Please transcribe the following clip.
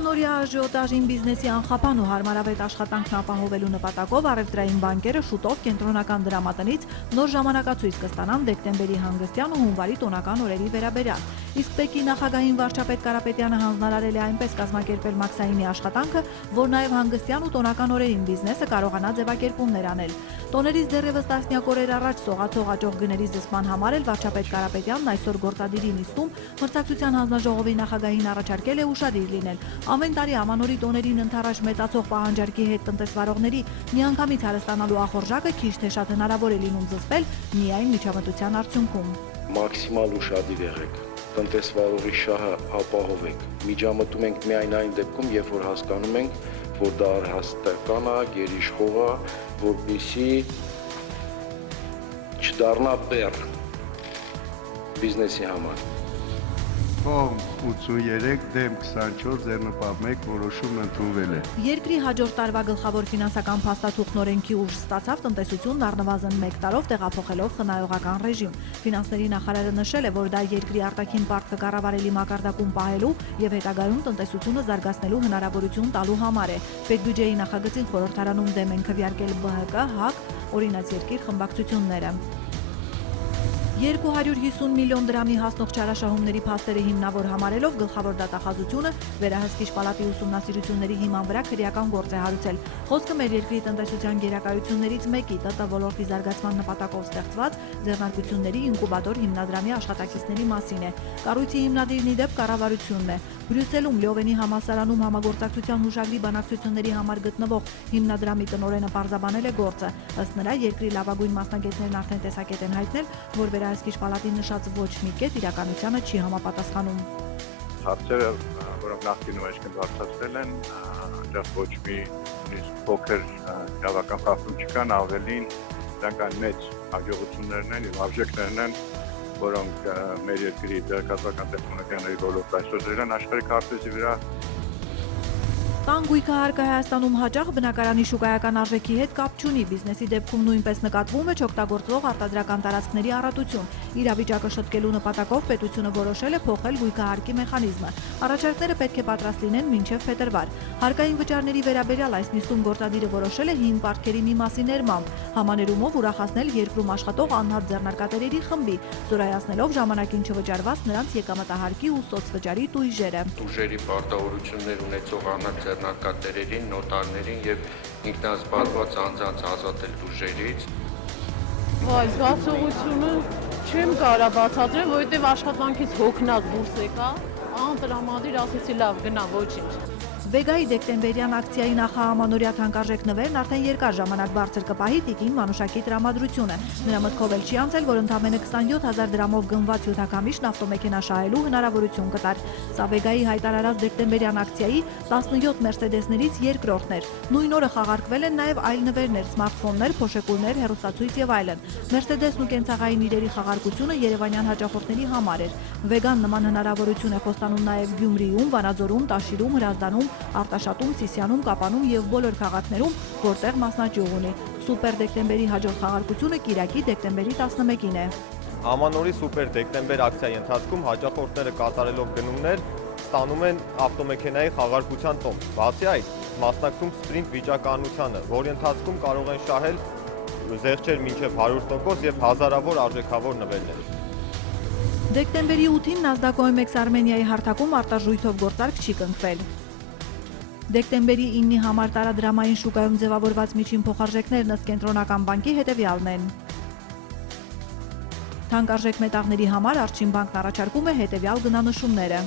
Ամանորյա աժիոտաժին բիզնեսի անխափան ու հարմարավետ աշխատանքն ապահովելու նպատակով առևտրային բանկերը շուտով կենտրոնական դրամատնից նոր ժամանակացույց կստանան դեկտեմբերի հանգստյան ու հունվարի տոնական օրերի վերաբերյալ։ Իսկ ՊԵԿ-ի նախագահին վարչապետ Կարապետյանը հանձնարարել է այնպես կազմակերպել մաքսայինի աշխատանքը, որ նաև հանգստյան ու տոնական օրերին բիզնեսը կարողանա ձևակերպումներ անել։ Տոներից դեռևս տասնյակ օրեր առաջ սողացող աճող գների զսպման համար էլ վարչապետ Կարապետյանն այսօր գործադիրի նիստում մրցակցության հանձնաժողովի նախագահին առաջարկել է ուշադիր լինել։ Ամեն տարի Ամանորի տոներին ընդառաջ մեծացող պահանջարկի հետ տնտեսվարողների միանգամից հարստանալու ախորժակը քիչ թե շատ հնարավոր է լինում զսպել միայն միջամտության արդյունքում։ Մաքսիմալ ուշադիր եղեք, տնտեսվարողի շահը ապահովեք։ Միջամտում ենք միայն այն դեպքում, երբ որ հասկանում ենք, որ դա առհաստական է, գերիշխող է, որպեսզի չդառնա բեռ բիզնեսի համար։ Կողմ 83 դեմ 24 ձեռնպահ 1 որոշումն ընդունվել է։ Երկրի հաջորդ տարվա գլխավոր ֆինանսական փաստաթուղթն օրենքի ուժ ստացավ տնտեսությունն առնվազն 1 տարով տեղափոխելով խնայողական ռեժիմ։ Ֆինանսների նախարարը նշել է, որ դա երկրի արտաքին պարտքը կառավարելի մակարդակում պահելու եւ հետագայում տնտեսությունը զարգացնելու հնարավորություն տալու համար է։ Պետբյուջեի նախագծին խորհրդարանում դեմ են քվեարկել ԲՀԿ, ՀԱԿ, Օրինաց երկիր խմբակցությունները։ 250 միլիոն դրամի հասնող չարաշահումների փաստերը հիմնավոր համարելով գլխավոր դատախազությունը վերահսկիչ պալատի ուսումնասիրությունների հիման վրա քրեական գործ է հարուցել։ Խոսքը մեր երկրի տնտեսության գերակայություններից մեկի ՏՏ ոլորտի զարգացման նպատակով ստեղծված ձեռնարկությունների ինկուբատոր հիմնադրամի աշխատակիցների մասին է։ Կառույցի հիմնադիրն ի դեպ կառավարությունն է։ Բրյուսելում Լյովենի համալսարանում համագործակցության հուշագրի բանակցությունների համար գտնվող հիմնադրամի տնօրենը պարզաբանել է գործը։ Ըստ նրա, երկրի լավագույն մասնագետներն արդեն տեսակետ են հայտնել, որ վերահսկիչ պալատի նշած ոչ մի կետ իրականությանը չի համապատասխանում։ Հարցերը, որոնք նախկինում այսքան բարձրացրել են, այնտեղ ոչ մի փոքր իրավական խախտում չկան, ավելին դրանք այն մեծ հաջողություններն են եւ արժեքներն են, որոնք մեր երկրի տեղեկատվական տեխնոլոգիաների ոլորտը այսօր դրել են աշխարհի քարտեզի վրա։ Տան գույքահարկը Հայաստանում հաճախ բնակարանի շուկայական արժեքի հետ կապ չունի, բիզնեսի դեպքում նույնպես նկատվում է չօգտագործվող արտադրական տարածքների առատություն։ Իրավիճակը շտկելու նպատակով պետությունը որոշել է փոխել գույքահարկի մեխանիզմը։ Առաջարկները պետք է պատրաստ լինեն մինչև փետրվար։ Հարկային վճարների վերաբերյալ այս նիստում գործադիրը որոշել է հին պարտքերի մի մասի ներմամբ, համաներումով ուրախացնել երկրում աշխատող անհատ ձեռնարկատերերի խմբի, զորայացնելով ժամանակին չվճարված նրանց եկամտահարկի ու սոցվճարի տույժերը։ Տույժերի պարտավորություններ ունեցող անհատ ձեռնարկատերերին, նոտարներին եւ ինքնազբաղված անձանց ազատել տույժերից։ Այս զգացողությունը չեմ կարող բացատրել, որովհետեւ աշխատանքից հոգնած դուրս եկա, անդրամադիր ասեցի լավ գնա ոչինչ։ Վեգայի դեկտեմբերյան ակցիայի նախահամանորյա թանկարժեք նվերն արդեն երկար ժամանակ բարձր կպահի տիկին Մանուշակի տրամադրությունը։ Նրա մտքով էլ չի անցել, որ ընդամենը 27,000 դրամով գնված յութակամիշն ավտոմեքենա շահելու հնարավորություն կտար։ Սա Վեգայի հայտարարած դեկտեմբերյան ակցիայի 17 Մերսեդեսներից երկրորդն էր։ Նույն օրը խաղարկվել են նաև այլ նվերներ, սմարթֆոններ, փոշեկուլներ, հեռուստացույց եւ այլն։ Մերսեդեսն ու կենցաղային իրերի խաղարկությունը երևանյան հաճախորդների համար էր։ Վեգան նման հնարավորություն է խոստանում նաև Գյումրիում, Վանաձորում, Տաշիրում, Հրազդանում, Արտաշատում, Սիսիանում, Կապանում եւ բոլոր քաղաքներում, որտեղ մասնաճյուղ ունի։ Սուպեր դեկտեմբերի հաջորդ խաղարկությունը Կիրակի դեկտեմբերի 11-ին է։ Ամանորի սուպեր դեկտեմբեր ակցիայի ընթացքում հաճախորդները կատարելով գնումներ ստանում են ավտոմեքենայի խաղարկության տոմս։ Բացի այդ, մասնակցում սպրինտ վիճականությանը, որի ընթացքում կարող են շահել զեղչեր մինչև 100% եւ հազարավոր արժեքավոր նվերներ։ Դեկտեմբերի 8-ին Nasdaq OMX Արմենիայի հարթակում արտաժույթով գործարք չի կնքվել։ Դեկտեմբերի 9-ի համար տարադրամային շուկայում ձևավորված միջին փոխարժեքներն ըստ կենտրոնական բանկի հետևյալն են։ Թանկարժեք մետաղների համար Արջին բանկն առաջարկում է հետևյալ գնանշումները։